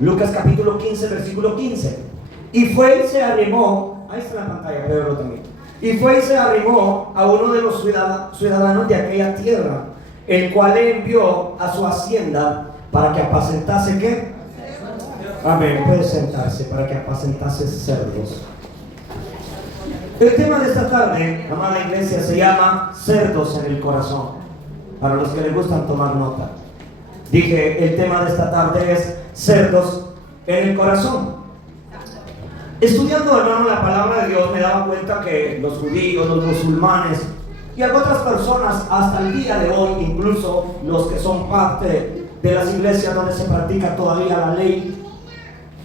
Lucas capítulo 15, versículo 15. Y fue y se arrimó, ahí está la pantalla, Pedro también. Y fue y se arrimó a uno de los ciudadanos de aquella tierra, el cual le envió a su hacienda para que apacentase, ¿qué? Amén, puede sentarse, para que apacentase cerdos. El tema de esta tarde, amada iglesia, se llama cerdos en el corazón. Para los que les gustan tomar nota. Dije, el tema de esta tarde es cerdos en el corazón. Estudiando, hermano, la palabra de Dios, me daba cuenta que los judíos, los musulmanes y otras personas hasta el día de hoy, incluso los que son parte de las iglesias donde se practica todavía la ley,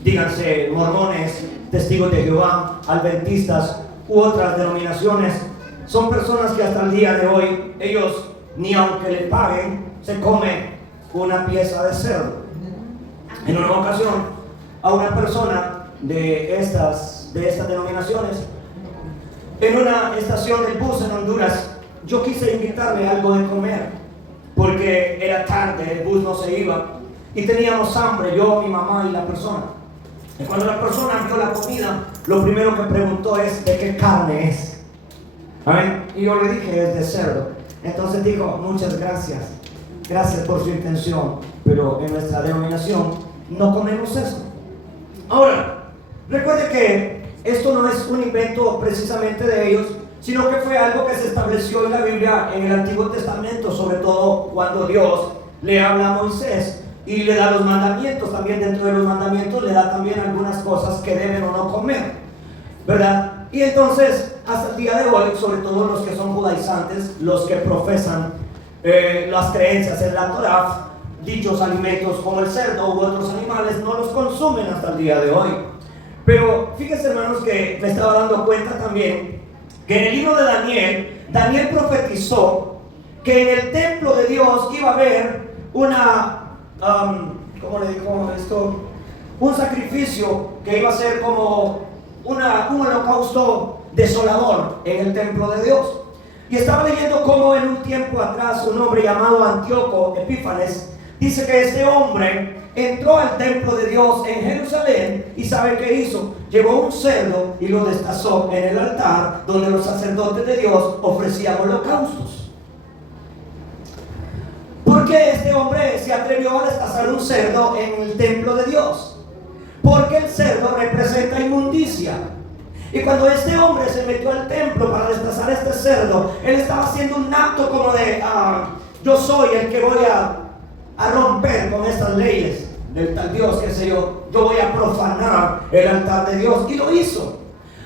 díganse mormones, testigos de Jehová, adventistas u otras denominaciones, son personas que hasta el día de hoy ellos ni aunque le paguen se comen una pieza de cerdo. En una ocasión a una persona de estas denominaciones, en una estación del bus en Honduras, yo quise invitarle algo de comer porque era tarde, el bus no se iba y teníamos hambre, yo, mi mamá y la persona. Y cuando la persona vio la comida, lo primero que preguntó es: ¿de qué carne es? ¿Amén? Y yo le dije: es de cerdo. Entonces dijo: muchas gracias, gracias por su intención, pero en nuestra denominación no comemos eso. Ahora, recuerde que esto no es un invento precisamente de ellos, sino que fue algo que se estableció en la Biblia, en el Antiguo Testamento, sobre todo cuando Dios le habla a Moisés y le da los mandamientos. También dentro de los mandamientos le da también algunas cosas que deben o no comer, ¿verdad? Y entonces, hasta el día de hoy, sobre todo los que son judaizantes, los que profesan las creencias en la Torá, dichos alimentos como el cerdo u otros animales no los consumen hasta el día de hoy. Pero fíjense, hermanos, que me estaba dando cuenta también que en el libro de Daniel, Daniel profetizó que en el templo de Dios iba a haber ¿cómo le dijo esto? Un sacrificio que iba a ser como un holocausto desolador en el templo de Dios. Y estaba leyendo cómo en un tiempo atrás un hombre llamado Antíoco Epífanes dice que este hombre entró al templo de Dios en Jerusalén y ¿sabe qué hizo? Llevó un cerdo y lo destazó en el altar donde los sacerdotes de Dios ofrecían holocaustos. ¿Por qué este hombre se atrevió a destazar un cerdo en el templo de Dios? Porque el cerdo representa inmundicia. Y cuando este hombre se metió al templo para destazar este cerdo, él estaba haciendo un acto como de yo soy el que voy a romper con estas leyes del tal Dios, qué sé yo voy a profanar el altar de Dios, y lo hizo.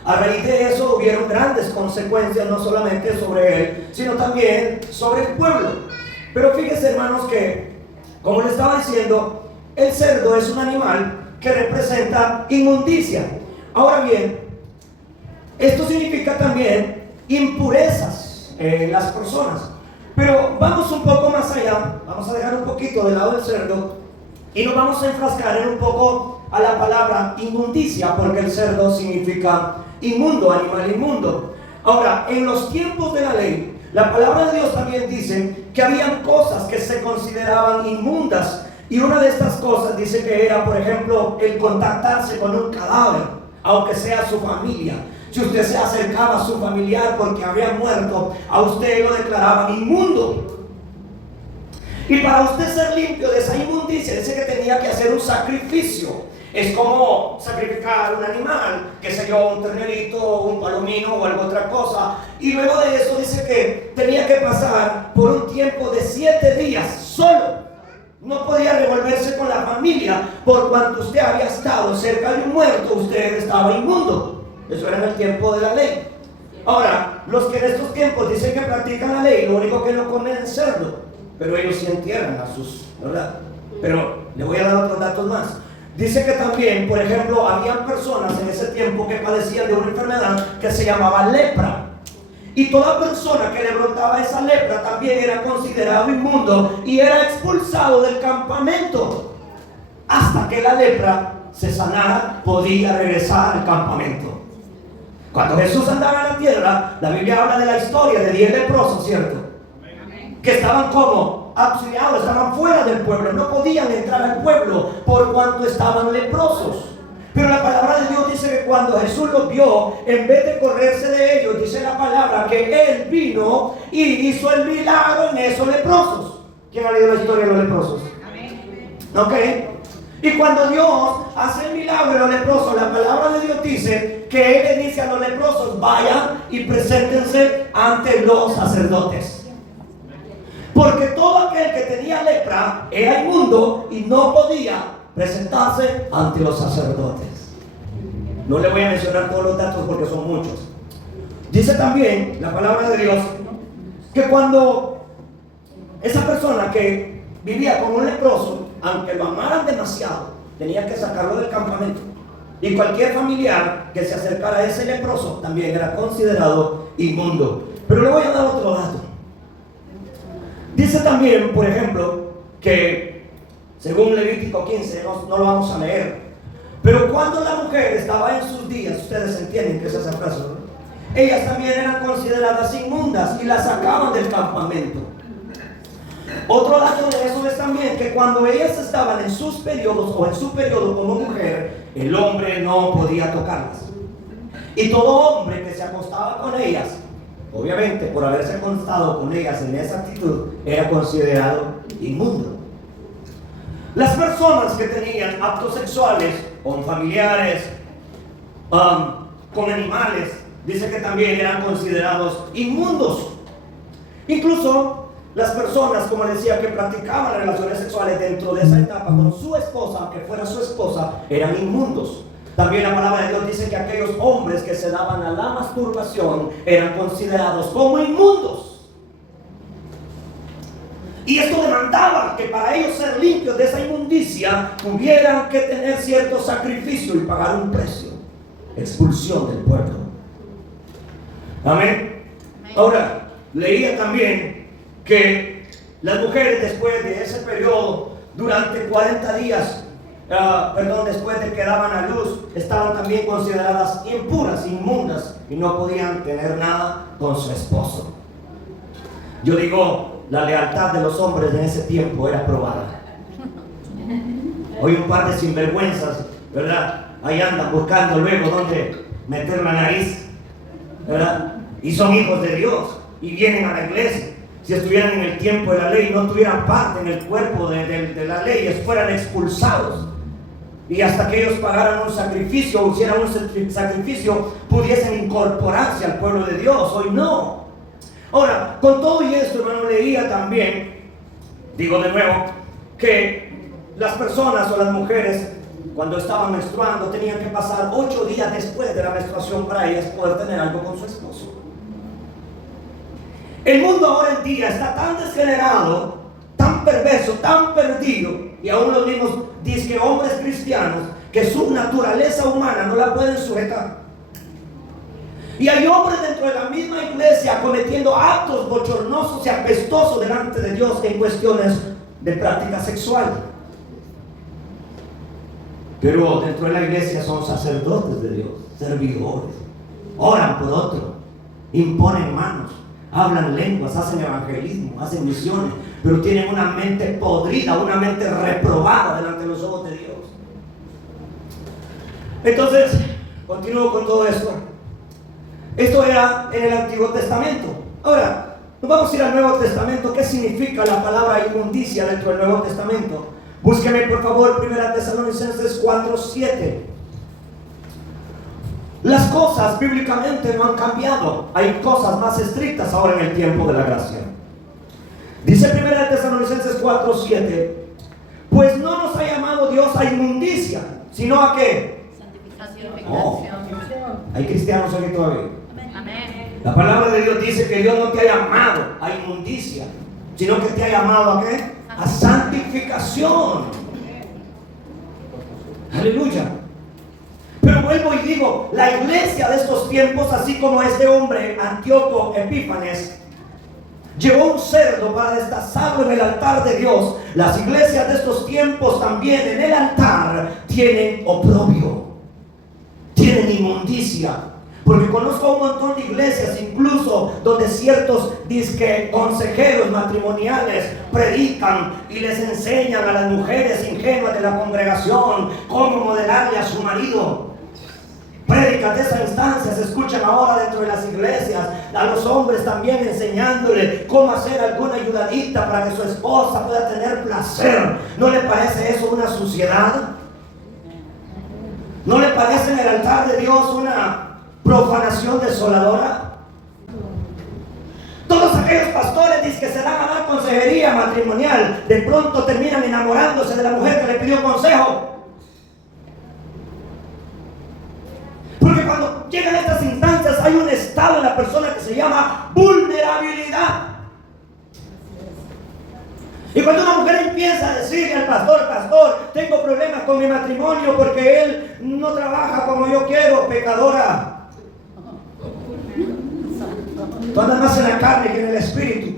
A raíz de eso hubieron grandes consecuencias, no solamente sobre él, sino también sobre el pueblo. Pero fíjense, hermanos, que como les estaba diciendo, el cerdo es un animal que representa inmundicia. Ahora bien, esto significa también impurezas en las personas. Pero vamos un poco más allá, vamos a dejar un poquito del lado del cerdo y nos vamos a enfrascar en un poco a la palabra inmundicia, porque el cerdo significa inmundo, animal inmundo. Ahora, en los tiempos de la ley, la palabra de Dios también dice que habían cosas que se consideraban inmundas, y una de estas cosas dice que era, por ejemplo, el contactarse con un cadáver, aunque sea su familia. Si usted se acercaba a su familiar porque había muerto, a usted lo declaraban inmundo. Y para usted ser limpio de esa inmundicia, dice que tenía que hacer un sacrificio. Es como sacrificar un animal, qué sé yo, un ternerito, un palomino o alguna otra cosa. Y luego de eso dice que tenía que pasar por un tiempo de 7 días solo. No podía revolverse con la familia, por cuanto usted había estado cerca de un muerto, usted estaba inmundo. Eso era en el tiempo de la ley. Ahora, los que en estos tiempos dicen que practican la ley, lo único que no comen es cerdo, pero ellos sí entierran a sus, ¿verdad? Pero le voy a dar otros datos más. Dice que también, por ejemplo, habían personas en ese tiempo que padecían de una enfermedad que se llamaba lepra. Y toda persona que le brotaba esa lepra también era considerado inmundo y era expulsado del campamento. Hasta que la lepra se sanara, podía regresar al campamento. Cuando Jesús andaba en la tierra, la Biblia habla de la historia de 10 leprosos, ¿cierto? Que estaban como auxiliados, estaban fuera del pueblo, no podían entrar al pueblo por cuanto estaban leprosos. Pero la palabra de Dios dice que cuando Jesús los vio, en vez de correrse de ellos, dice la palabra que Él vino y hizo el milagro en esos leprosos. ¿Quién ha leído la historia de los leprosos? ¿Ok? Y cuando Dios hace el milagro de los leprosos, la palabra de Dios dice que Él le dice a los leprosos: vayan y preséntense ante los sacerdotes. Porque todo aquel que tenía lepra era inmundo y no podía presentarse ante los sacerdotes. No le voy a mencionar todos los datos porque son muchos. Dice también la palabra de Dios que cuando esa persona que vivía con un leproso, aunque lo amaran demasiado, tenía que sacarlo del campamento. Y cualquier familiar que se acercara a ese leproso también era considerado inmundo. Pero le voy a dar otro dato. Dice también, por ejemplo, que según Levítico 15, no lo vamos a leer, pero cuando la mujer estaba en sus días, ustedes entienden que es esa frase, ¿no? Ellas también eran consideradas inmundas y las sacaban del campamento. Otro dato de eso es también que cuando ellas estaban en sus periodos o en su periodo como mujer, el hombre no podía tocarlas. Y todo hombre que se acostaba con ellas, obviamente por haberse acostado con ellas en esa actitud, era considerado inmundo. Las personas que tenían actos sexuales con familiares, con animales, dice que también eran considerados inmundos. Incluso las personas, como decía, que practicaban relaciones sexuales dentro de esa etapa con su esposa, aunque fuera su esposa, eran inmundos. También la palabra de Dios dice que aquellos hombres que se daban a la masturbación eran considerados como inmundos. Y esto demandaba que para ellos ser limpios de esa inmundicia tuvieran que tener cierto sacrificio y pagar un precio: expulsión del pueblo. Amén. Ahora, leía también que las mujeres después de ese periodo, durante 40 días, después de que daban a luz, estaban también consideradas impuras, inmundas, y no podían tener nada con su esposo. Yo digo, la lealtad de los hombres en ese tiempo era probada. Hoy un par de sinvergüenzas, ¿verdad? Ahí andan buscando luego dónde meter la nariz, ¿verdad? Y son hijos de Dios y vienen a la iglesia. Si estuvieran en el tiempo de la ley, no tuvieran parte en el cuerpo de la ley, fueran expulsados. Y hasta que ellos pagaran un sacrificio o hicieran un sacrificio, pudiesen incorporarse al pueblo de Dios. Hoy no. Ahora, con todo y esto, hermano, leía también, digo de nuevo, que las personas o las mujeres, cuando estaban menstruando, tenían que pasar 8 días después de la menstruación para ellas poder tener algo con su esposo. El mundo ahora en día está tan desgenerado, tan perverso, tan perdido, y aún los mismos disque hombres cristianos, que su naturaleza humana no la pueden sujetar. Y hay hombres dentro de la misma iglesia cometiendo actos bochornosos y apestosos delante de Dios en cuestiones de práctica sexual. Pero dentro de la iglesia son sacerdotes de Dios, servidores, oran por otro, imponen manos, hablan lenguas, hacen evangelismo, hacen misiones, pero tienen una mente podrida, una mente reprobada delante de los ojos de Dios. Entonces, continúo con todo esto. Esto era en el Antiguo Testamento. Ahora, nos vamos a ir al Nuevo Testamento. ¿Qué significa la palabra inmundicia dentro del Nuevo Testamento? Búsqueme por favor 1 Tesalonicenses 4:7. Las cosas bíblicamente no han cambiado. Hay cosas más estrictas ahora en el tiempo de la gracia. Dice 1 Tesalonicenses 4:7: pues no nos ha llamado Dios a inmundicia, sino a ¿qué? Santificación. Oh, hay cristianos aquí todavía. Amén. La palabra de Dios dice que Dios no te ha llamado a inmundicia, sino que te ha llamado ¿a qué? A santificación. Aleluya. Pero vuelvo y digo, la iglesia de estos tiempos, así como este hombre Antíoco Epífanes llevó un cerdo para destazarlo en el altar de Dios, las iglesias de estos tiempos también en el altar tienen oprobio, tienen inmundicia. Porque conozco un montón de iglesias, incluso donde ciertos disque consejeros matrimoniales predican y les enseñan a las mujeres ingenuas de la congregación cómo modelarle a su marido. Prédicas de esa instancia se escuchan ahora dentro de las iglesias, a los hombres también enseñándole cómo hacer alguna ayudadita para que su esposa pueda tener placer. ¿No le parece eso una suciedad? ¿No le parece en el altar de Dios una profanación desoladora? Todos aquellos pastores dicen que se van a dar consejería matrimonial, de pronto terminan enamorándose de la mujer que le pidió consejo. Porque cuando llegan a estas instancias hay un estado en la persona que se llama vulnerabilidad. Y cuando una mujer empieza a decirle al pastor, pastor, tengo problemas con mi matrimonio porque él no trabaja como yo quiero, pecadora. Tú andas más en la carne que en el espíritu,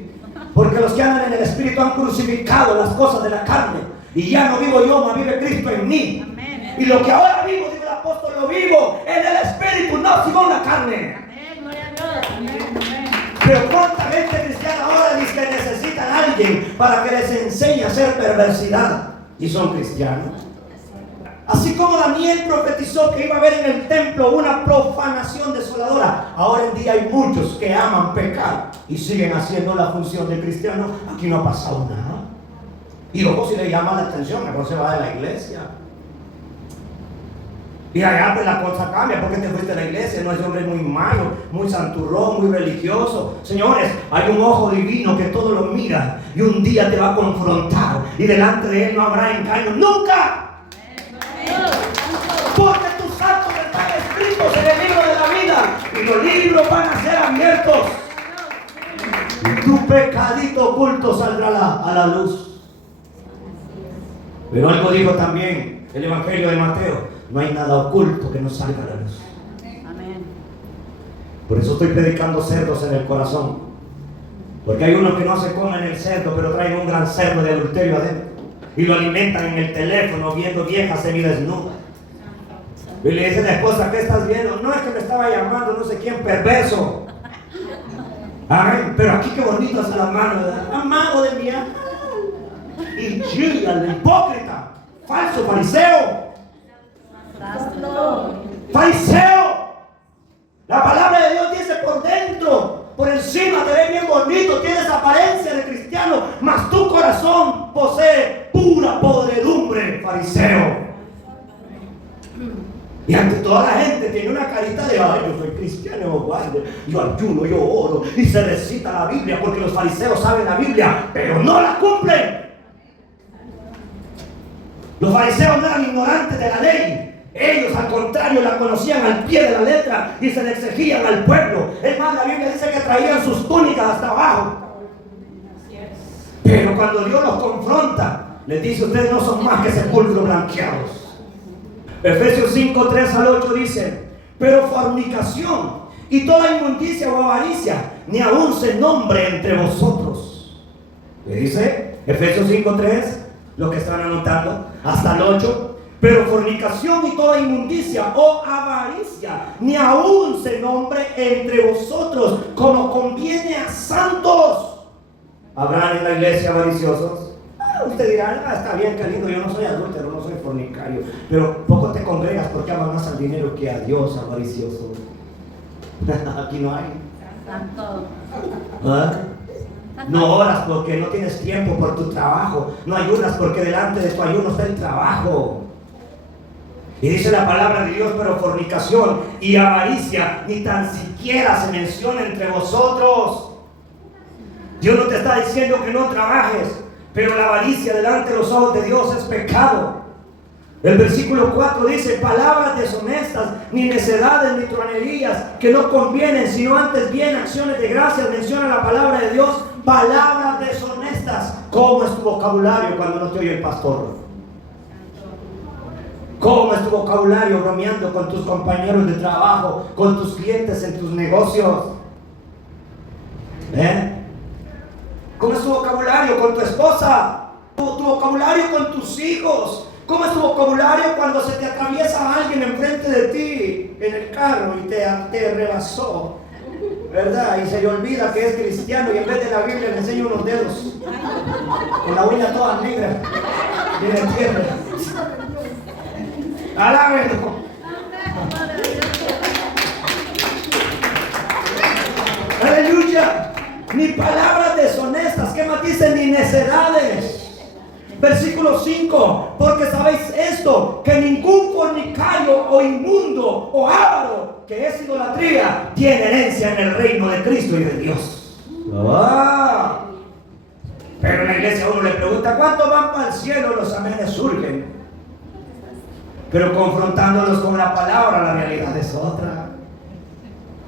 porque los que andan en el espíritu han crucificado las cosas de la carne, y ya no vivo yo, mas vive Cristo en mí. Amén. Y lo que ahora vivo, dice el apóstol, lo vivo en el espíritu, no sigo en la carne. Amén. Gloria a Dios. Amén. Pero cuánta gente cristiana ahora dice que necesitan a alguien para que les enseñe a hacer perversidad, y son cristianos. Así como Daniel profetizó que iba a haber en el templo una profanación desoladora, ahora en día hay muchos que aman pecar y siguen haciendo la función de cristiano. Aquí no ha pasado nada. Y luego si le llama la atención, mejor se va de la iglesia. Y allá pues la cosa cambia. ¿Por qué te fuiste a la iglesia? No, ese hombre es muy malo, muy santurrón, muy religioso. Señores, hay un ojo divino que todo lo mira y un día te va a confrontar y delante de él no habrá engaño nunca. Porque tus actos están escritos en el libro de la vida y los libros van a ser abiertos y tu pecadito oculto saldrá a la luz. Pero algo dijo también el Evangelio de Mateo: no hay nada oculto que no salga a la luz. Amén. Por eso estoy predicando cerdos en el corazón, porque hay unos que no se comen el cerdo, pero traen un gran cerdo de adulterio adentro y lo alimentan en el teléfono viendo viejas semidesnudas. Y le dice a la esposa: ¿qué estás viendo? No, es que me estaba llamando no sé quién perverso. Ay, pero aquí qué bonito hace la mano, ¿verdad? Amado de mi alma. Y chilla, el hipócrita, falso fariseo. Fariseo. La palabra de Dios dice: por dentro, por encima te ves bien bonito, tienes apariencia de cristiano, mas tu corazón posee pura podredumbre, fariseo. Y ante toda la gente tiene una carita de: ay, yo soy cristiano, guarde, yo ayuno, yo oro, y se recita la Biblia, porque los fariseos saben la Biblia, pero no la cumplen. Los fariseos no eran ignorantes de la ley. Ellos, al contrario, la conocían al pie de la letra y se le exigían al pueblo. Es más, la Biblia dice que traían sus túnicas hasta abajo. Pero cuando Dios los confronta, les dice: ustedes no son más que sepulcros blanqueados. Efesios 5, 3 al 8 dice: pero fornicación y toda inmundicia o avaricia ni aún se nombre entre vosotros. ¿Le dice? Efesios 5, 3, lo que están anotando, hasta el 8. Pero fornicación y toda inmundicia o avaricia ni aún se nombre entre vosotros, como conviene a santos. ¿Habrán en la iglesia avariciosos? Usted dirá: está bien, qué lindo, yo no soy adúltero, no soy fornicario, pero poco te congregas porque amas más al dinero que a Dios, avaricioso. Aquí no hay. ¿Ah? No oras porque no tienes tiempo por tu trabajo, no ayunas porque delante de tu ayuno está el trabajo. Y dice la palabra de Dios: pero fornicación y avaricia ni tan siquiera se menciona entre vosotros. Dios no te está diciendo que no trabajes, pero la avaricia delante de los ojos de Dios es pecado. El versículo 4 dice: palabras deshonestas, ni necedades, ni truanerías que no convienen, sino antes bien acciones de gracias. Menciona la palabra de Dios, palabras deshonestas. ¿Cómo es tu vocabulario cuando no te oye el pastor? ¿Cómo es tu vocabulario bromeando con tus compañeros de trabajo, con tus clientes en tus negocios? ¿Cómo es tu vocabulario con tu esposa? Tu vocabulario con tus hijos, ¿Cómo es tu vocabulario cuando se te atraviesa alguien enfrente de ti en el carro y te rebasó? ¿Verdad? Y se le olvida que es cristiano y en vez de la Biblia le enseña unos dedos con la uña toda negra y le entiende. Alábenlo. Aleluya. Ni palabras deshonestas. ¿Qué más dice? Ni necedades. Versículo 5, porque sabéis esto, que ningún fornicario o inmundo o avaro, que es idolatría, tiene herencia en el reino de Cristo y de Dios. Pero en la iglesia uno le pregunta, ¿cuántos van para el cielo? Los amenes surgen. Pero confrontándolos con la palabra, la realidad es otra.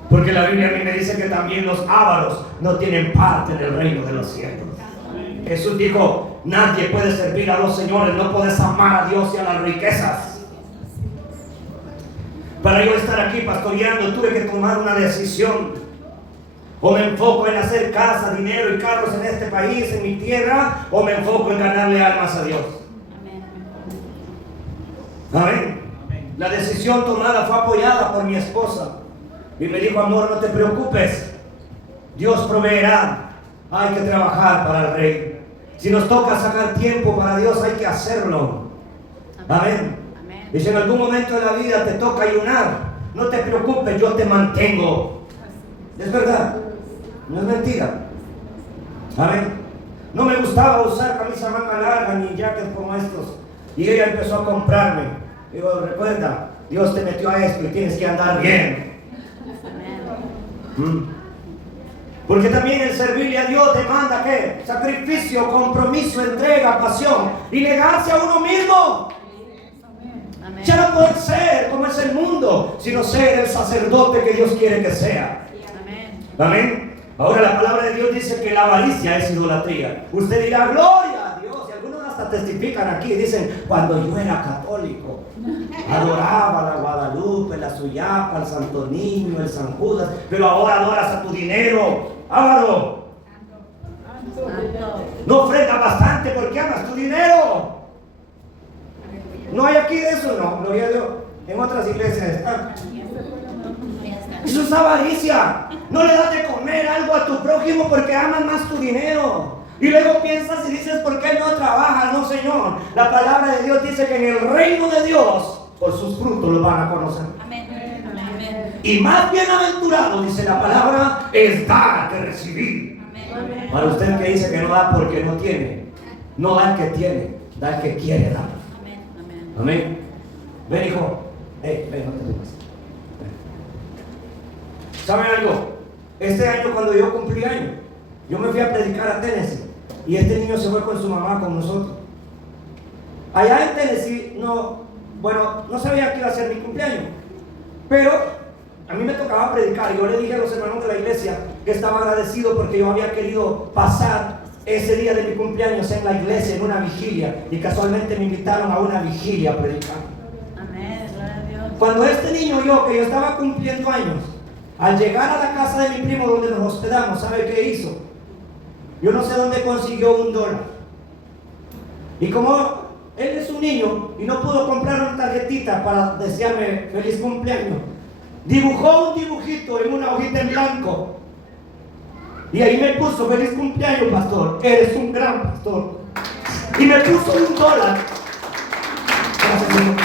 Porque la Biblia a mí me dice que también los ávaros no tienen parte en el reino de los cielos. Jesús dijo, nadie puede servir a dos señores, no puedes amar a Dios y a las riquezas. Para yo estar aquí pastoreando tuve que tomar una decisión. O me enfoco en hacer casa, dinero y carros en este país, en mi tierra, o me enfoco en ganarle almas a Dios. Amén. La decisión tomada fue apoyada por mi esposa y me dijo, amor, no te preocupes, Dios proveerá. Hay que trabajar para el rey. Si nos toca sacar tiempo para Dios, hay que hacerlo. Amén. Y si en algún momento de la vida te toca ayunar, no te preocupes, yo te mantengo. Es verdad, no es mentira. Amén. No me gustaba usar camisa manga larga ni jackets como estos. Y ella empezó a comprarme. Digo, recuerda, Dios te metió a esto y tienes que andar bien. Porque también el servirle a Dios demanda ¿qué? Sacrificio, compromiso, entrega, pasión y negarse a uno mismo. Amén. Ya no puede ser como es el mundo, sino ser el sacerdote que Dios quiere que sea. Amén. Amén. Ahora la palabra de Dios dice que la avaricia es idolatría. Usted dirá, gloria a Dios. Y algunos hasta testifican aquí, dicen, cuando yo era católico, adoraba a la Guadalupe, la Suyapa, al Santo Niño, el San Judas, pero ahora adoras a tu dinero. Ávaro, no ofrendas bastante porque amas tu dinero. No hay aquí de eso, no, gloria a Dios. En otras iglesias está. Eso es avaricia. No le das de comer algo a tu prójimo porque amas más tu dinero. Y luego piensas y dices, ¿por qué no trabajas? No, Señor. La palabra de Dios dice que en el reino de Dios, por sus frutos los van a conocer. Amén. Y más bienaventurado, dice la palabra, es dar que recibir. Amén. Para usted que dice que no da porque no tiene, no da el que tiene, da el que quiere dar. Amén. Amén. Ven, hijo. Ven, no te preocupes. ¿Saben algo? Este año cuando yo cumplí año, yo me fui a predicar a Tennessee y este niño se fue con su mamá, con nosotros. Allá en Tennessee, no sabía que iba a ser mi cumpleaños, pero a mí me tocaba predicar y yo le dije a los hermanos de la iglesia que estaba agradecido porque yo había querido pasar ese día de mi cumpleaños en la iglesia, en una vigilia, y casualmente me invitaron a una vigilia a predicar. Amén, gloria a Dios. Cuando este niño oyó que yo estaba cumpliendo años, al llegar a la casa de mi primo donde nos hospedamos, ¿sabe qué hizo? Yo no sé dónde consiguió $1. Y como él es un niño y no pudo comprar una tarjetita para desearme feliz cumpleaños, dibujó un dibujito en una hojita en blanco y ahí me puso, feliz cumpleaños, pastor, eres un gran pastor. Y me puso $1. Gracias, Señor.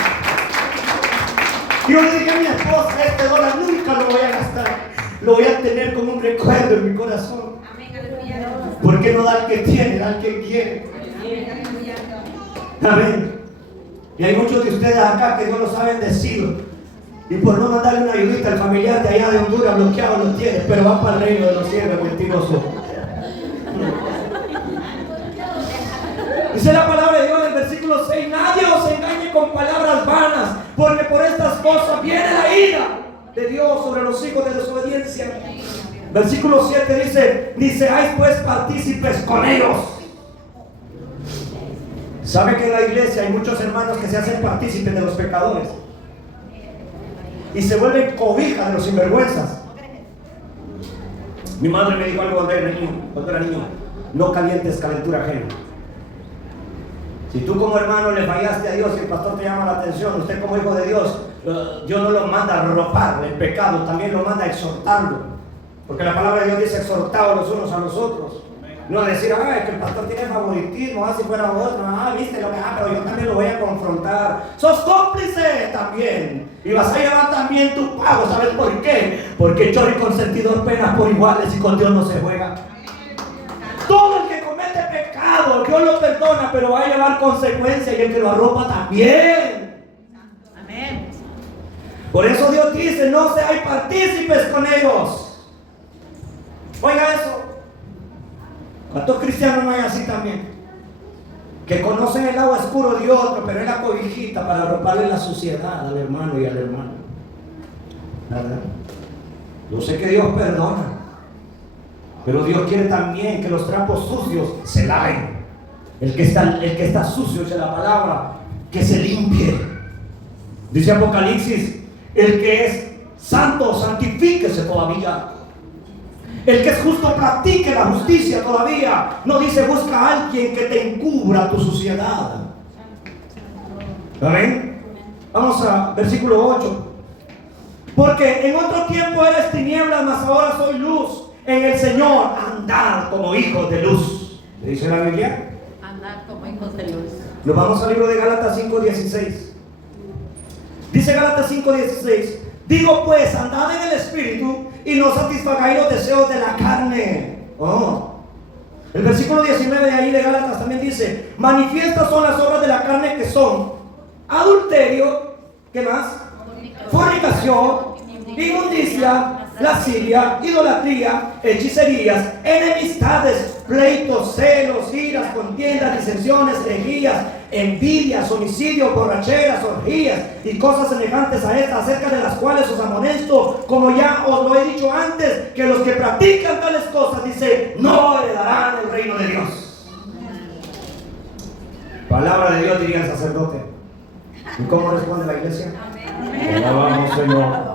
Y yo le dije a mi esposa, este $1 nunca lo voy a gastar, lo voy a tener como un recuerdo en mi corazón. Porque no da el que tiene, da el que quiere. Amén. Y hay muchos de ustedes acá que no lo saben decir. Y por no mandarle una ayudita al familiar de allá de Honduras bloqueado lo tiene, pero va para el reino de los cielos, mentiroso. Dice la palabra de Dios en el versículo 6, nadie os engañe con palabras vanas, porque por estas cosas viene la ira de Dios sobre los hijos de desobediencia. Versículo 7 dice, ni seáis pues partícipes con ellos. ¿Sabe que en la iglesia hay muchos hermanos que se hacen partícipes de los pecadores? Y se vuelven cobijas de los sinvergüenzas. Mi madre me dijo algo cuando era niño, no calientes calentura ajena. Si tú como hermano le fallaste a Dios y el pastor te llama la atención, usted como hijo de Dios, Dios no lo manda a arropar el pecado, también lo manda a exhortarlo. Porque la palabra de Dios dice exhortados los unos a los otros. No decir, es que el pastor tiene favoritismo, si fuera otro, viste lo que pero yo también lo voy a confrontar. Sos cómplice también. Y vas a llevar también tu pago. ¿Sabes por qué? Porque chorro y consentidor penas por iguales y con Dios no se juega. Todo el que comete pecado, Dios lo perdona, pero va a llevar consecuencias, y el que lo arropa también. Amén. Por eso Dios dice, no seáis partícipes con ellos. Oiga eso. ¿Cuántos cristianos no hay así también? Que conocen el lado oscuro de otro, pero es la cobijita para arroparle la suciedad al hermano y al hermano. ¿Verdad? Yo sé que Dios perdona, pero Dios quiere también que los trapos sucios se laven. El que está sucio, dice la palabra, que se limpie. Dice Apocalipsis, el que es santo, santifíquese todavía. El que es justo, practique la justicia todavía. No dice, busca a alguien que te encubra tu suciedad. ¿Amén? Vamos a versículo 8. Porque en otro tiempo eres tinieblas, mas ahora soy luz en el Señor. Andad como hijos de luz. ¿Le dice la Biblia? Andad como hijos de luz. Nos vamos al libro de Gálatas 5:16. Dice Gálatas 5:16. Digo pues, andad en el Espíritu y no satisfagáis los deseos de la carne. El versículo 19 de ahí de Gálatas también dice, manifiestas son las obras de la carne, que son adulterio, ¿qué más? Fornicación, inmundicia, lascivia, idolatría, hechicerías, enemistades, pleitos, celos, iras, contiendas, disensiones, herejías, envidias, homicidios, borracheras, orgías y cosas semejantes a estas, acerca de las cuales os amonesto, como ya os lo he dicho antes, que los que practican tales cosas, dice, no heredarán el reino de Dios. Palabra de Dios, diría el sacerdote. ¿Y cómo responde la iglesia? Alabamos, Señor.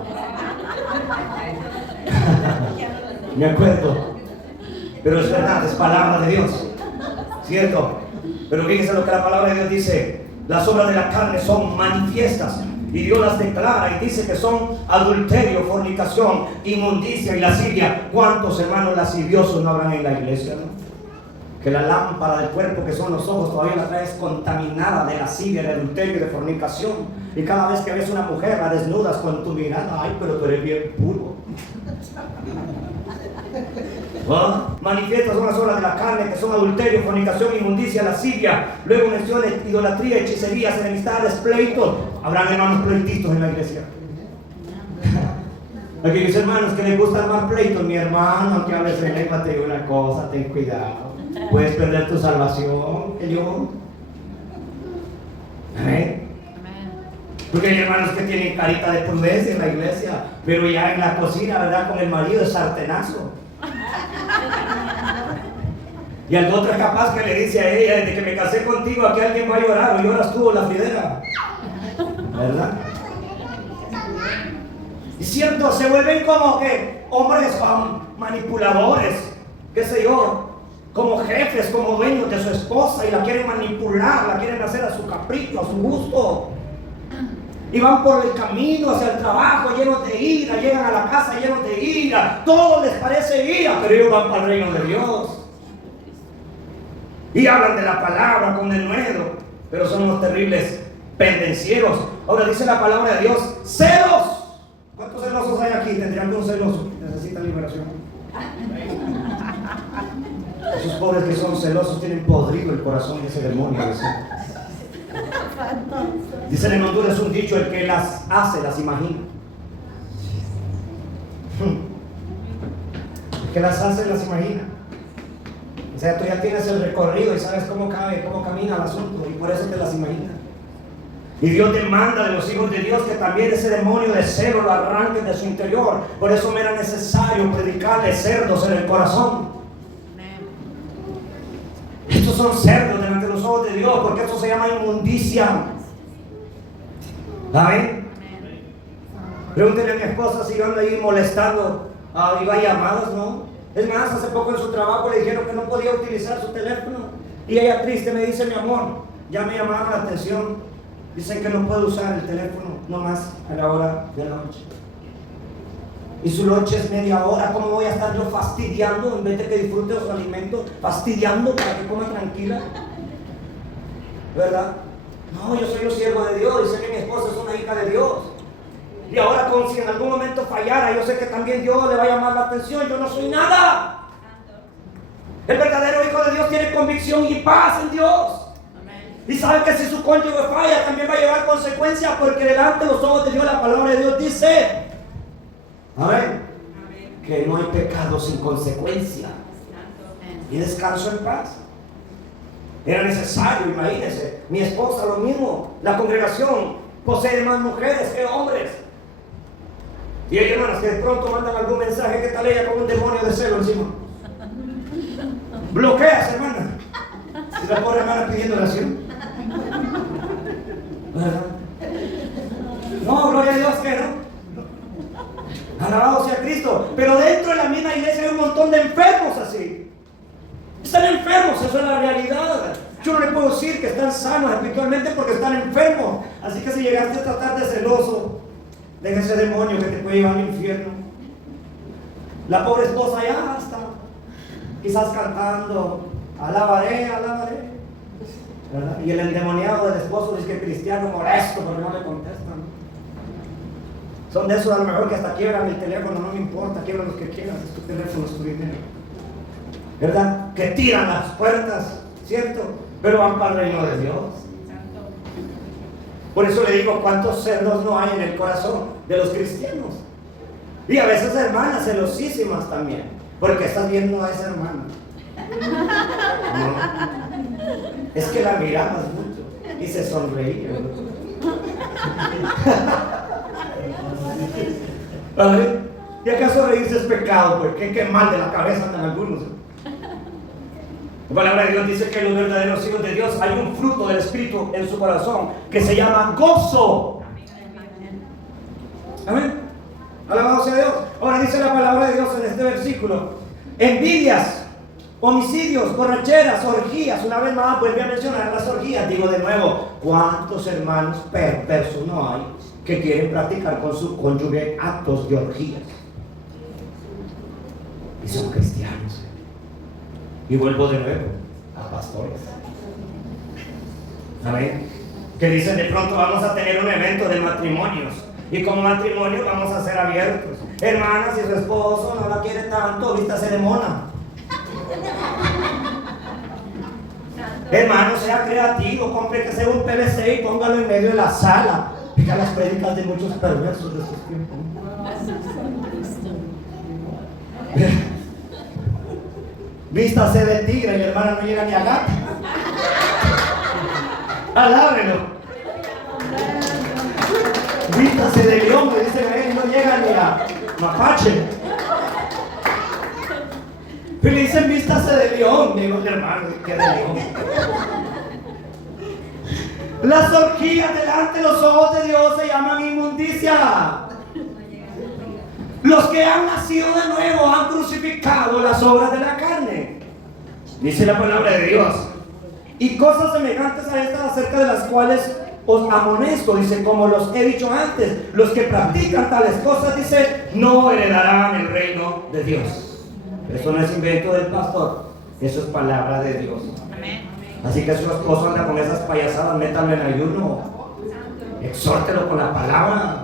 Me acuerdo, pero es verdad, es palabra de Dios, ¿cierto? Pero fíjense lo que la palabra de Dios dice: las obras de la carne son manifiestas, y Dios las declara y dice que son adulterio, fornicación, inmundicia y lascivia. ¿Cuántos hermanos lasciviosos no habrán en la iglesia, no? Que la lámpara del cuerpo, que son los ojos, todavía la traes contaminada de lascivia, de adulterio y de fornicación. Y cada vez que ves una mujer, la desnudas con tu mirada. Ay, pero tú eres bien puro. Manifiestas son las obras de la carne, que son adulterio, fornicación, inmundicia, lascivia. Luego menciona idolatría, hechicerías, enemistades, pleitos. Habrán hermanos pleititos en la iglesia. Aquellos hermanos que les gusta armar pleitos. Mi hermano, que hables en lengua, te digo una cosa, ten cuidado. Puedes perder tu salvación, que yo. Amén. Porque hay hermanos que tienen carita de prudencia en la iglesia, pero ya en la cocina, ¿verdad? Con el marido es sartenazo. Y al otro es capaz que le dice a ella, desde que me casé contigo, aquí alguien va a llorar, o lloras tú o la fidera. ¿Verdad? Y cierto, se vuelven como que hombres manipuladores, qué sé yo, como jefes, como dueños de su esposa, y la quieren manipular, la quieren hacer a su capricho, a su gusto. Y van por el camino hacia el trabajo llenos de ira, llegan a la casa llenos de ira, todo les parece ira, pero ellos van para el reino de Dios. Y hablan de la palabra con denuedo, pero son unos terribles pendencieros. Ahora dice la palabra de Dios, celos. ¿Cuántos celosos hay aquí? ¿Tendrían algún celoso? Necesitan liberación. Esos pobres que son celosos tienen podrido el corazón de ese demonio. Dicen en Honduras un dicho: el que las hace, las imagina. El que las hace, las imagina. O sea, tú ya tienes el recorrido y sabes cómo camina el asunto, y por eso te las imaginas. Y Dios demanda de los hijos de Dios que también ese demonio de celo lo arranquen de su interior. Por eso me era necesario predicarle cerdos en el corazón. Estos son cerdos delante de los ojos de Dios, porque esto se llama inmundicia. ¿Amén? Pregúntele a mi esposa si yo ando ahí molestando y va llamadas, ¿no? Es más, hace poco en su trabajo le dijeron que no podía utilizar su teléfono, y ella triste me dice: mi amor, ya me llamaron la atención. Dicen que no puede usar el teléfono nomás a la hora de lunch. Y su lunch es media hora. ¿Cómo voy a estar yo fastidiando en vez de que disfrute de su alimento? Fastidiando para que coma tranquila. ¿Verdad? No, yo soy un siervo de Dios y sé que mi esposa es una hija de Dios. Y ahora, como si en algún momento fallara, yo sé que también Dios le va a llamar la atención. Yo no soy nada. El verdadero hijo de Dios tiene convicción y paz en Dios. Y sabe que si su cónyuge falla, también va a llevar consecuencias, porque delante de los ojos de Dios la palabra de Dios dice, amén, que no hay pecado sin consecuencia. Y descanso en paz. Era necesario, imagínense, mi esposa lo mismo. La congregación posee más mujeres que hombres. Y hay hermanas que de pronto mandan algún mensaje, que tal ella con un demonio de celo encima. Bloqueas, hermana. Y la pobre hermana pidiendo oración. ¿Verdad? No, gloria a Dios que no. Alabado sea Cristo. Pero dentro de la misma iglesia hay un montón de enfermos así. Están enfermos, eso es la realidad. Yo no le puedo decir que están sanos espiritualmente porque están enfermos. Así que si llegaste a tratar de celoso, deja ese demonio que te puede llevar al infierno. La pobre esposa ya está, quizás cantando, alabaré, alabaré, ¿verdad? Y el endemoniado del esposo dice que es cristiano, molesto porque no le contestan. Son de esos a lo mejor que hasta quiebran el teléfono, no me importa, quiebran los que quieran, es tu teléfono, es tu dinero, ¿verdad? Que tiran las puertas, ¿cierto? Pero van para el reino de Dios. Por eso le digo, ¿cuántos cerdos no hay en el corazón de los cristianos? Y a veces hermanas celosísimas también, porque estás viendo a esa hermana. No. Es que la mirabas mucho y se sonreía. ¿Y acaso reírse es pecado? Pues qué mal de la cabeza están algunos. La palabra de Dios dice que los verdaderos hijos de Dios hay un fruto del Espíritu en su corazón que se llama gozo. Amén. Alabado sea Dios. Ahora dice la palabra de Dios en este versículo: envidias, homicidios, borracheras, orgías. Una vez más vuelve a mencionar las orgías. Digo de nuevo, ¿cuántos hermanos perversos no hay que quieren practicar con su cónyuge actos de orgías? Y son cristianos. Y vuelvo de nuevo a pastores. Amén. Que dicen de pronto vamos a tener un evento de matrimonios. Y como matrimonio vamos a ser abiertos. Hermanas, si su esposo no la quiere tanto, vístase de mona. Hermano, sea creativo, compre que sea un PVC y póngalo en medio de la sala. Fija las prédicas de muchos perversos de estos tiempos. Vístase de tigre y la hermana no llega ni a gata. Alábrelo. Vístase de león, que dicen ahí, no llega ni a mapache. Pero le dicen vístase de león, digo, hermano, ¿qué de león? Las orgías delante de los ojos de Dios se llaman inmundicia. Los que han nacido de nuevo han crucificado las obras de la carne, dice la palabra de Dios. Y cosas semejantes a estas, acerca de las cuales os amonesto, dice, como los he dicho antes, los que practican tales cosas, dice, no heredarán el reino de Dios. Eso no es invento del pastor, eso es palabra de Dios. Así que su esposo anda con esas payasadas, métanlo en ayuno, exhórtelo con la palabra.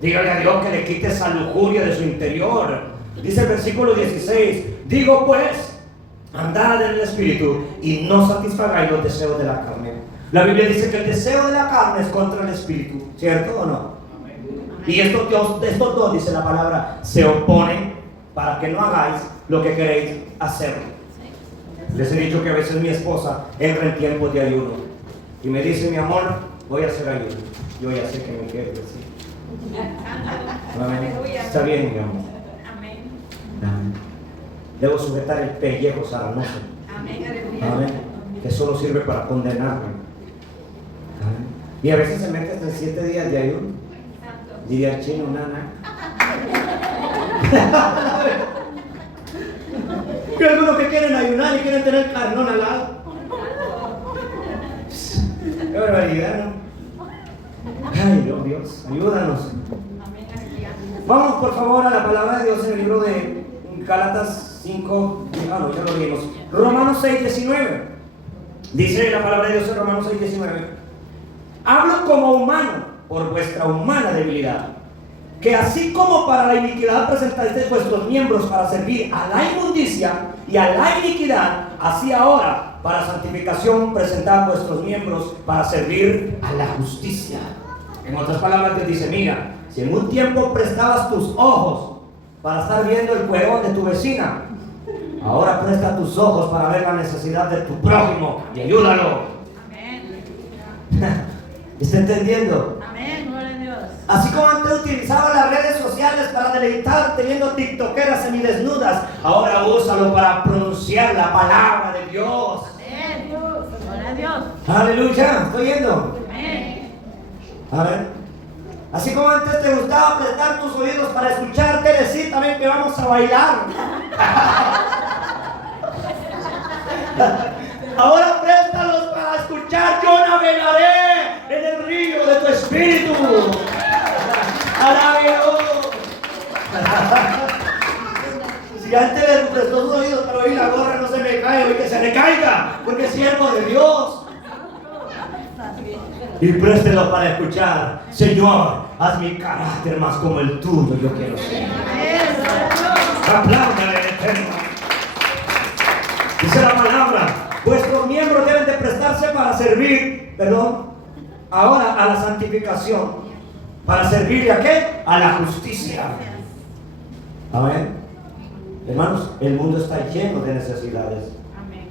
Dígale a Dios que le quite esa lujuria de su interior. Dice el versículo 16: digo pues, andad en el Espíritu y no satisfagáis los deseos de la carne. La Biblia dice que el deseo de la carne es contra el Espíritu, ¿cierto o no? Y estos dos, dice la palabra, se oponen para que no hagáis lo que queréis hacer. Les he dicho que a veces mi esposa entra en tiempos de ayuno y me dice, mi amor, voy a hacer ayuno. Yo ya sé que me quiere decir. Amén. Está bien, mi amor. Amén. Debo sujetar el pellejo sarnoso. Amén. Que solo sirve para condenarme. Amén. Y a veces se mete hasta 7 días de ayuno. Diría el chino, nana. Que algunos que quieren ayunar y quieren tener carnón al lado. barbaridad, ¿no? Ay, Dios, ayúdanos. Vamos por favor a la palabra de Dios en el libro de Gálatas 5, ya lo leímos. Romanos 6, 19. Dice la palabra de Dios en Romanos 6, 19. Hablo como humano por vuestra humana debilidad, que así como para la iniquidad presentáis vuestros miembros para servir a la inmundicia y a la iniquidad, así ahora para santificación presentad vuestros miembros para servir a la justicia. En otras palabras te dice, mira, si en un tiempo prestabas tus ojos para estar viendo el huevón de tu vecina, ahora presta tus ojos para ver la necesidad de tu prójimo y ayúdalo. Amén. ¿Está entendiendo? Amén, gloria a Dios. Así como antes utilizaba las redes sociales para deleitarte viendo tiktokeras semidesnudas, ahora úsalo para pronunciar la palabra de Dios. Amén. Gloria a Dios. Aleluya, ¿estoy yendo? Amén. A ver. Así como antes te gustaba prestar tus oídos para escucharte decir también que vamos a bailar. Ahora préstalos para escuchar, yo navegaré en el río de tu espíritu. Alábelo. Si antes le prestó sus oídos para oír la gorra, no se me cae, hoy que se le caiga, porque es siervo de Dios. Y préstelo para escuchar, Señor, haz mi carácter más como el tuyo, yo quiero ser. Apláudale al Eterno. Dice la palabra, vuestros miembros deben de prestarse para servir, ahora a la santificación. ¿Para servir a qué? A la justicia. Amén. Hermanos, el mundo está lleno de necesidades. Amén.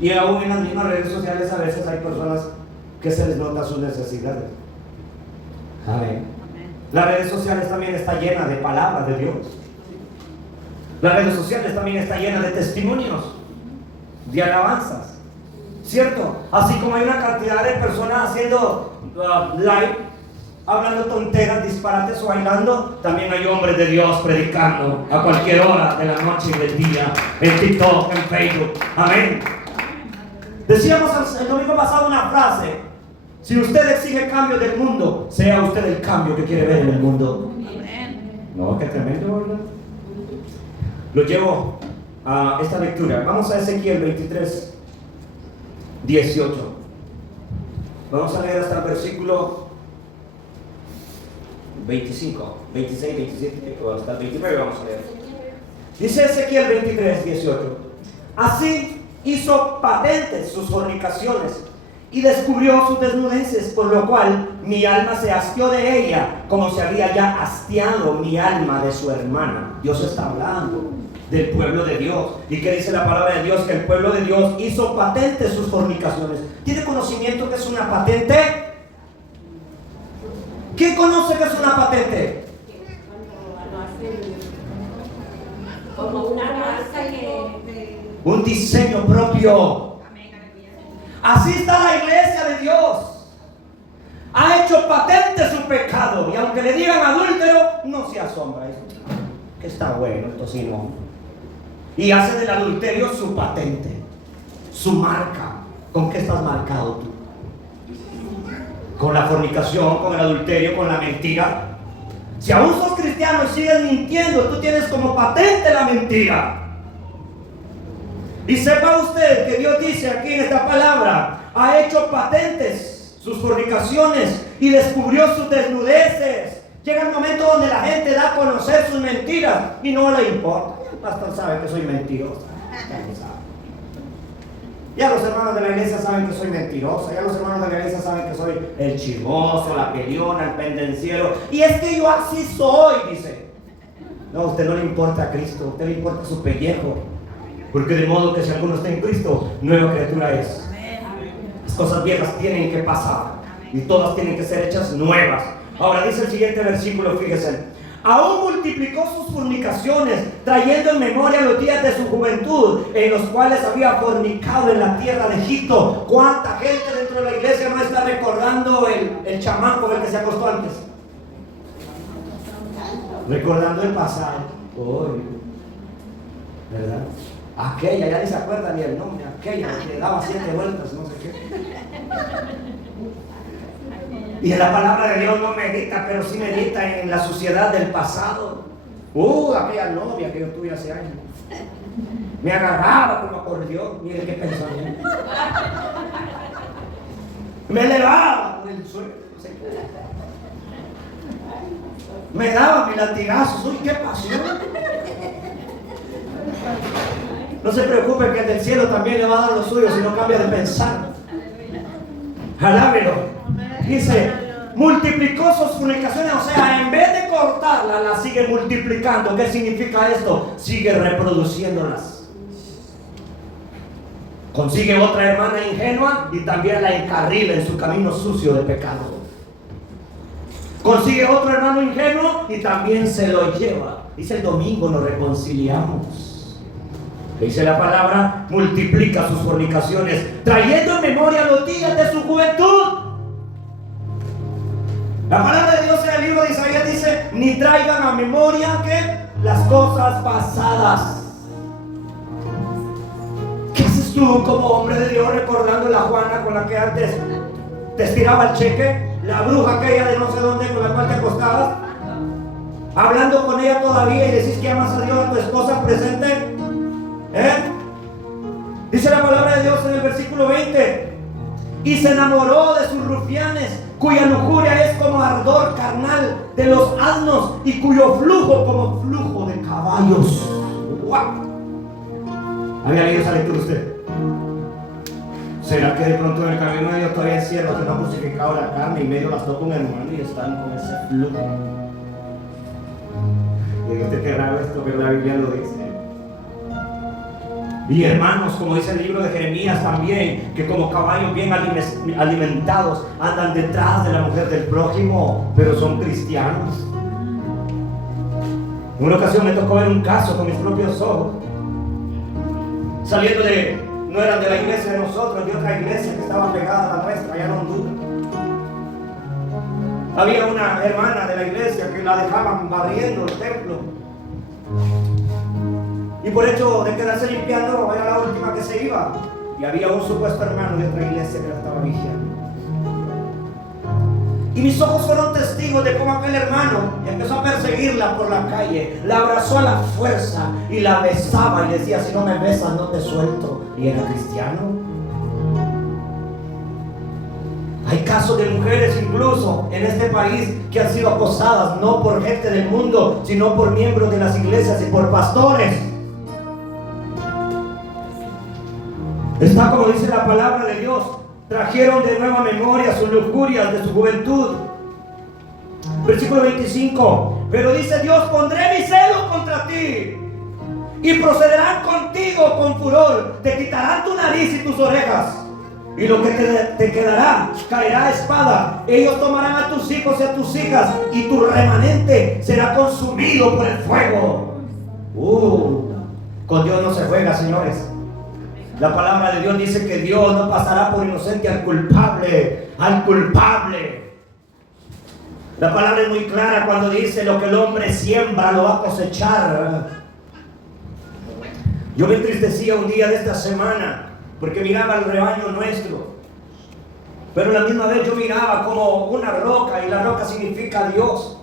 Y aún en las mismas redes sociales a veces hay personas que se les nota sus necesidades. Amén. Amén. Las redes sociales también está llena de palabras de Dios. Las redes sociales también está llena de testimonios, de alabanzas, ¿cierto? Así como hay una cantidad de personas haciendo live, hablando tonteras, disparates o bailando, también hay hombres de Dios predicando a cualquier hora de la noche y del día, en TikTok, en Facebook. Amén. Decíamos el domingo pasado una frase: si usted exige cambio del mundo, sea usted el cambio que quiere ver en el mundo. Amén. No, qué tremendo, ¿verdad? Lo llevo a esta lectura. Vamos a Ezequiel 23, 18. Vamos a leer hasta el versículo 25, 26, 27, o hasta el 29 vamos a leer. Dice Ezequiel 23, 18. Así hizo patentes sus fornicaciones y descubrió sus desnudeces, por lo cual mi alma se hastió de ella, como se había ya hastiado mi alma de su hermana. Dios está hablando del pueblo de Dios. ¿Y qué dice la palabra de Dios? Que el pueblo de Dios hizo patentes sus fornicaciones. ¿Tiene conocimiento que es una patente? ¿Quién conoce que es una patente? Como una raza que... Un diseño propio. Así está la iglesia de Dios. Ha hecho patente su pecado, y aunque le digan adúltero, no se asombra. Que está bueno el tocino. Y hace del adulterio su patente, su marca. ¿Con qué estás marcado tú? Con la fornicación, con el adulterio, con la mentira. Si aún sos cristiano y sigues mintiendo, tú tienes como patente la mentira. Y sepa usted que Dios dice aquí en esta palabra: ha hecho patentes sus fornicaciones y descubrió sus desnudeces. Llega el momento donde la gente da a conocer sus mentiras y no le importa. El pastor sabe que soy mentirosa. Ya los hermanos de la iglesia saben que soy mentirosa. Ya los hermanos de la iglesia saben que soy el chismoso, la peleona, el pendenciero. Y es que yo así soy, dice. No, a usted no le importa a Cristo, a usted le importa su pellejo. Porque de modo que si alguno está en Cristo, nueva criatura es. Las cosas viejas tienen que pasar y todas tienen que ser hechas nuevas. Ahora dice el siguiente versículo, fíjense: aún multiplicó sus fornicaciones, trayendo en memoria los días de su juventud, en los cuales había fornicado en la tierra de Egipto. ¿Cuánta gente dentro de la iglesia no está recordando el chamán con el que se acostó antes? Recordando el pasado. Hoy, ¿verdad? Aquella, ya ni se acuerda ni el nombre, aquella que daba 7 vueltas, no sé qué. Y en la palabra de Dios no medita, pero sí medita en la suciedad del pasado. Aquella novia que yo tuve hace años. Me agarraba como acordeón, mire qué pensamiento. Me elevaba por el suelo. No sé qué. Me daba mis latigazos. Uy, qué pasión. No se preocupe que el del cielo también le va a dar lo suyo si no cambia de pensar. Alábelo. Dice, multiplicó sus fornicaciones, o sea, en vez de cortarla, la sigue multiplicando. ¿Qué significa esto? Sigue reproduciéndolas. Consigue otra hermana ingenua y también la encarrila en su camino sucio de pecado. Consigue otro hermano ingenuo y también se lo lleva. Dice, el domingo nos reconciliamos. Dice la palabra, multiplica sus fornicaciones, trayendo en memoria los días de su juventud. La palabra de Dios en el libro de Isaías dice, ni traigan a memoria que las cosas pasadas. ¿Qué haces tú como hombre de Dios recordando a la Juana con la que antes te estiraba el cheque? La bruja aquella de no sé dónde con la cual te acostabas. Hablando con ella todavía y decís que amas a Dios, a tu esposa presente. Dice la palabra de Dios en el versículo 20. Y se enamoró de sus rufianes, cuya lujuria es como ardor carnal de los asnos y cuyo flujo como flujo de caballos. ¡Wow! ¿Había leído esa lectura usted? ¿Será que de pronto en el camino de Dios todavía es cierto que no ha crucificado la carne y medio las tocó un hermano y están con ese flujo? Y usted qué raro esto, pero la Biblia lo dice. Y hermanos, como dice el libro de Jeremías también, que como caballos bien alimentados andan detrás de la mujer del prójimo, pero son cristianos. En una ocasión me tocó ver un caso con mis propios ojos, saliendo no eran de la iglesia de nosotros, de otra iglesia que estaba pegada a la nuestra, allá en Honduras. Había una hermana de la iglesia que la dejaban barriendo el templo. Y por hecho de quedarse limpiando, era la última que se iba. Y había un supuesto hermano de otra iglesia que la estaba vigiando. Y mis ojos fueron testigos de cómo aquel hermano empezó a perseguirla por la calle, la abrazó a la fuerza y la besaba y le decía, si no me besas no te suelto. Y era cristiano. Hay casos de mujeres incluso en este país que han sido acosadas no por gente del mundo, sino por miembros de las iglesias y por pastores. Está como dice la palabra de Dios. Trajeron de nueva memoria sus lujurias de su juventud. Versículo 25. Pero dice Dios, pondré mi celo contra ti y procederán contigo con furor. Te quitarán tu nariz y tus orejas, y lo que te quedará caerá a espada. Ellos tomarán a tus hijos y a tus hijas, y tu remanente será consumido por el fuego. Con Dios no se juega, señores. La palabra de Dios dice que Dios no pasará por inocente al culpable. La palabra es muy clara cuando dice lo que el hombre siembra lo va a cosechar. Yo me entristecía un día de esta semana porque miraba el rebaño nuestro, pero a la misma vez yo miraba como una roca, y la roca significa Dios.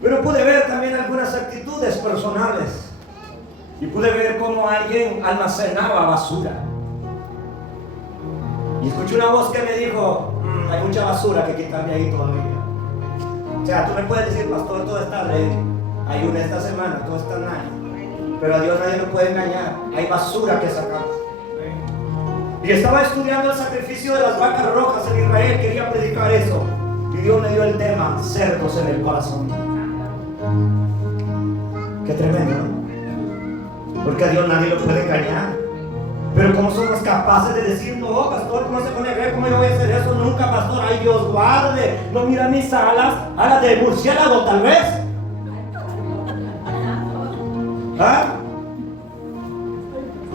Pero pude ver también algunas actitudes personales. Y pude ver cómo alguien almacenaba basura. Y escuché una voz que me dijo, hay mucha basura que quitarme ahí todavía. O sea, tú me puedes decir, pastor, todo está ready. Hay una esta semana, todo está nice. Pero a Dios nadie lo puede engañar. Hay basura que sacar. Y estaba estudiando el sacrificio de las vacas rojas en Israel. Quería predicar eso. Y Dios me dio el tema, cerdos en el corazón. Qué tremendo, ¿no? Porque a Dios nadie lo puede engañar. Pero como somos capaces de decir, no, pastor, ¿cómo se pone a ver? ¿Cómo yo voy a hacer eso? Nunca, pastor. Ay, Dios guarde. No mira mis alas de murciélago tal vez. ¿Ah?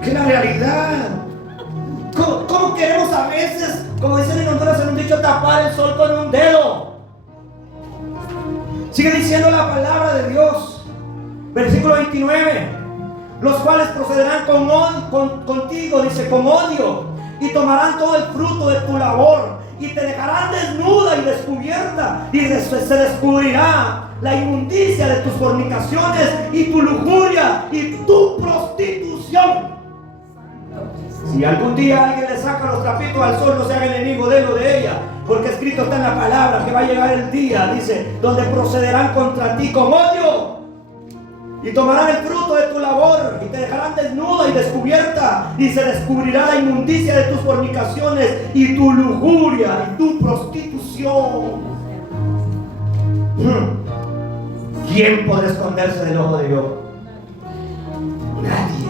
¿Qué es la realidad? ¿Cómo queremos a veces, como dicen en Honduras en un dicho, tapar el sol con un dedo? Sigue diciendo la palabra de Dios. Versículo 29. los cuales procederán contigo, dice, con odio, y tomarán todo el fruto de tu labor, y te dejarán desnuda y descubierta, y se descubrirá la inmundicia de tus fornicaciones, y tu lujuria, y tu prostitución. Si algún día alguien le saca los trapitos al sol, no se haga enemigo de él o de ella, porque escrito está en la palabra que va a llegar el día, dice, donde procederán contra ti con odio, y tomarán el fruto de tu labor, y te dejarán desnuda y descubierta, y se descubrirá la inmundicia de tus fornicaciones, y tu lujuria, y tu prostitución. ¿Quién podrá esconderse del ojo de Dios? Nadie.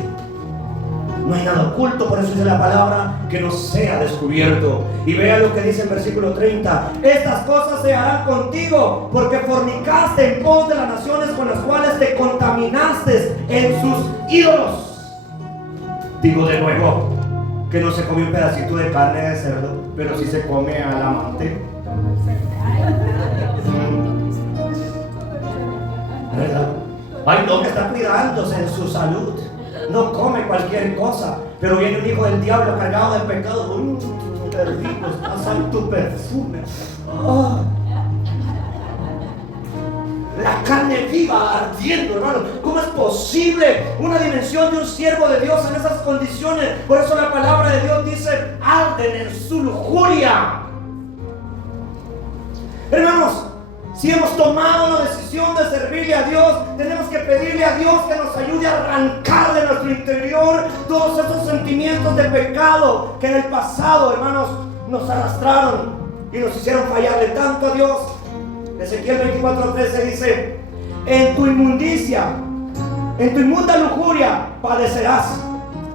No hay nada oculto, por eso dice la palabra, que no sea descubierto. Y vea lo que dice en versículo 30. Estas cosas se harán contigo, porque fornicaste en pos de las naciones con las cuales te contaminaste en sus ídolos. Digo de nuevo, que no se come un pedacito de carne de cerdo, pero sí se come al amante. ¿Verdad? Ay, no, que está cuidándose en su salud. No come cualquier cosa, pero viene un hijo del diablo cargado de pecado. Qué rico está tu perfume. Oh. La carne viva ardiendo, hermano. ¿Cómo es posible una dimensión de un siervo de Dios en esas condiciones? Por eso la palabra de Dios dice: arden en su lujuria. Hermanos, si hemos tomado la decisión de servirle a Dios, tenemos que pedirle a Dios que nos ayude a arrancar de nuestro interior todos esos sentimientos de pecado que en el pasado, hermanos, nos arrastraron y nos hicieron fallarle tanto a Dios. Ezequiel 24:13 dice: en tu inmundicia, en tu inmunda lujuria padecerás,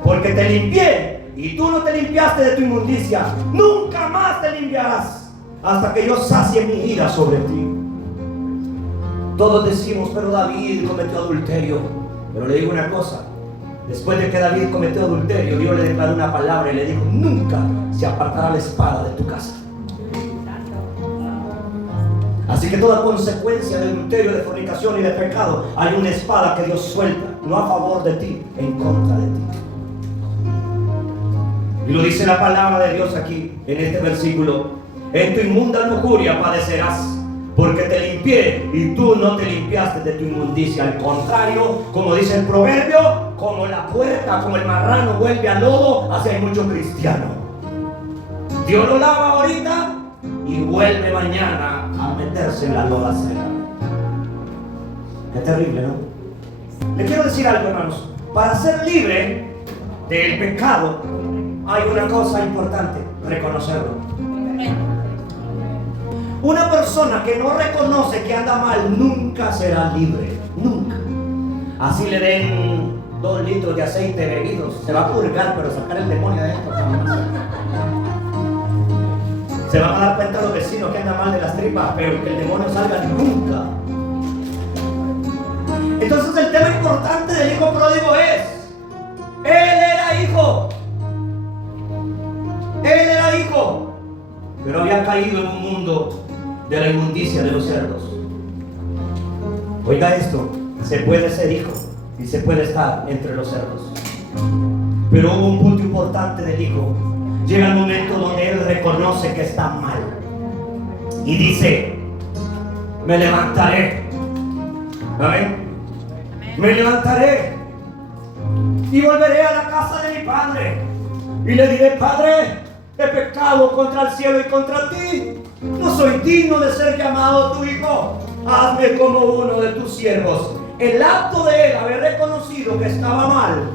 porque te limpié y tú no te limpiaste de tu inmundicia. Nunca más te limpiarás hasta que yo sacie mi ira sobre ti. Todos decimos: pero David cometió adulterio. Pero le digo una cosa: después de que David cometió adulterio, Dios le declaró una palabra y le dijo: nunca se apartará la espada de tu casa. Así que toda consecuencia de adulterio, de fornicación y de pecado, hay una espada que Dios suelta, no a favor de ti, en contra de ti. Y lo dice la palabra de Dios aquí, en este versículo: en tu inmunda lujuria padecerás, porque te limpié y tú no te limpiaste de tu inmundicia. Al contrario, como dice el proverbio, como la puerta, como el marrano vuelve al lodo, así hay mucho cristiano. Dios lo lava ahorita y vuelve mañana a meterse en la lodacera. Qué terrible, ¿no? Le quiero decir algo, hermanos. Para ser libre del pecado hay una cosa importante: reconocerlo. Una persona que no reconoce que anda mal nunca será libre, nunca. Así le den 2 litros de aceite bebidos, se va a purgar, pero sacar el demonio de esto jamás. Se van a dar cuenta los vecinos que andan mal de las tripas, pero que el demonio salga nunca. Entonces el tema importante del hijo pródigo es: él era hijo. Él era hijo, pero había caído en un mundo de la inmundicia de los cerdos. Oiga esto: se puede ser hijo y se puede estar entre los cerdos. Pero hubo un punto importante del hijo. Llega el momento donde él reconoce que está mal y dice: me levantaré. ¿Amén? Me levantaré y volveré a la casa de mi padre y le diré: Padre, he pecado contra el cielo y contra ti. No soy digno de ser llamado tu hijo. Hazme como uno de tus siervos. El acto de él haber reconocido que estaba mal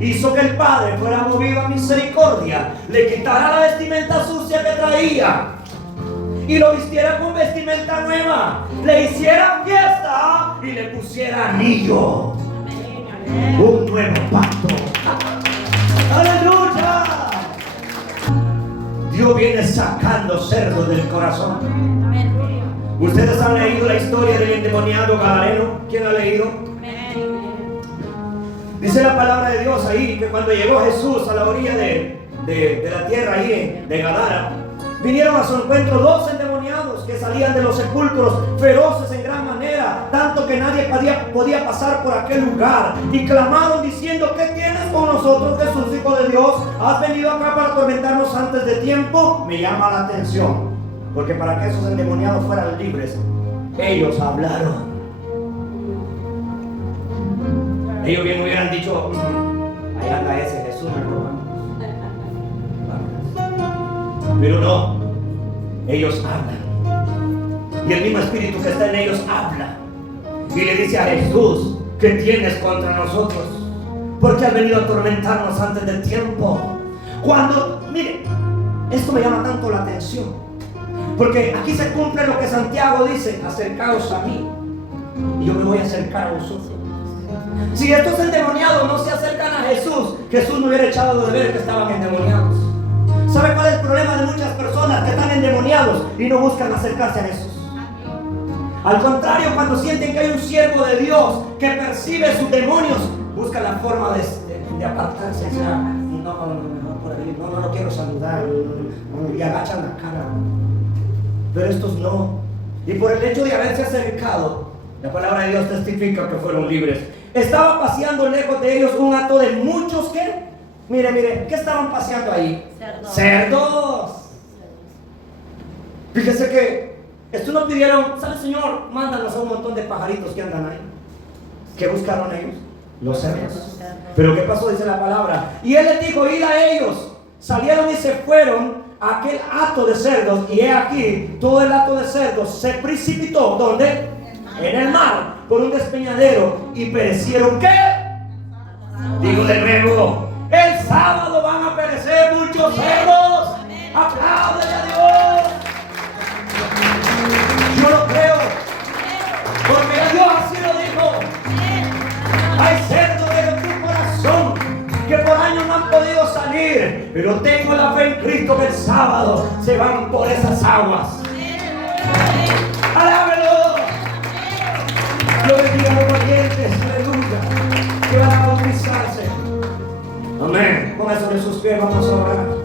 hizo que el padre fuera movido a misericordia, le quitara la vestimenta sucia que traía y lo vistiera con vestimenta nueva, le hiciera fiesta y le pusiera anillo. Un nuevo pacto. ¡Aleluya! Dios viene sacando cerdos del corazón. ¿Ustedes han leído la historia del endemoniado gadareno? ¿Quién la ha leído? Dice la palabra de Dios ahí que cuando llegó Jesús a la orilla de la tierra ahí de Gadara, vinieron a su encuentro 2 endemoniados que salían de los sepulcros, feroces en gran manera, tanto que nadie podía pasar por aquel lugar, y clamaron diciendo: ¿qué tienes con nosotros, Jesús, Hijo de Dios? ¿Has venido acá para atormentarnos antes de tiempo? Me llama la atención, porque para que esos endemoniados fueran libres, ellos hablaron. Ellos bien hubieran dicho: ahí anda ese Jesús, mejor vamos. Pero no, ellos hablan. Y el mismo espíritu que está en ellos habla. Y le dice a Jesús: ¿qué tienes contra nosotros? Porque has venido a atormentarnos antes del tiempo. Cuando, mire, esto me llama tanto la atención, porque aquí se cumple lo que Santiago dice: acercaos a mí y yo me voy a acercar a vosotros. Si estos endemoniados no se acercan a Jesús, Jesús no hubiera echado de ver que estaban endemoniados. ¿Sabe cuál es el problema de muchas personas que están endemoniados y no buscan acercarse a Jesús? Al contrario, cuando sienten que hay un siervo de Dios que percibe sus demonios, buscan la forma de apartarse. O sea, no, por ahí, no quiero saludar, y agachan la cara. Pero estos no. Y por el hecho de haberse acercado, la palabra de Dios testifica que fueron libres. Estaba paseando lejos de ellos un hato de muchos que, mire, ¿qué estaban paseando ahí? Cerdos. Fíjese que estos no pidieron: ¿sabe, Señor? Mándanos a un montón de pajaritos que andan ahí. ¿Qué buscaron ellos? Los cerdos. Pero ¿qué pasó? Dice la palabra: y Él les dijo: id a ellos. Salieron y se fueron a aquel hato de cerdos, y he aquí, todo el hato de cerdos se precipitó, ¿dónde? En el mar, por un despeñadero, y perecieron. ¿Qué? Digo de nuevo: el sábado van a perecer muchos cerdos. Apláudele a Dios. Yo lo creo, porque Dios así lo dijo. Hay cerdos de tu corazón que por años no han podido salir, pero tengo la fe en Cristo que el sábado se van por esas aguas. Alábelo. Yo bendiga a los valientes, aleluya, que van a bautizarse. Amén. Póngase sobre sus pies, vamos a orar.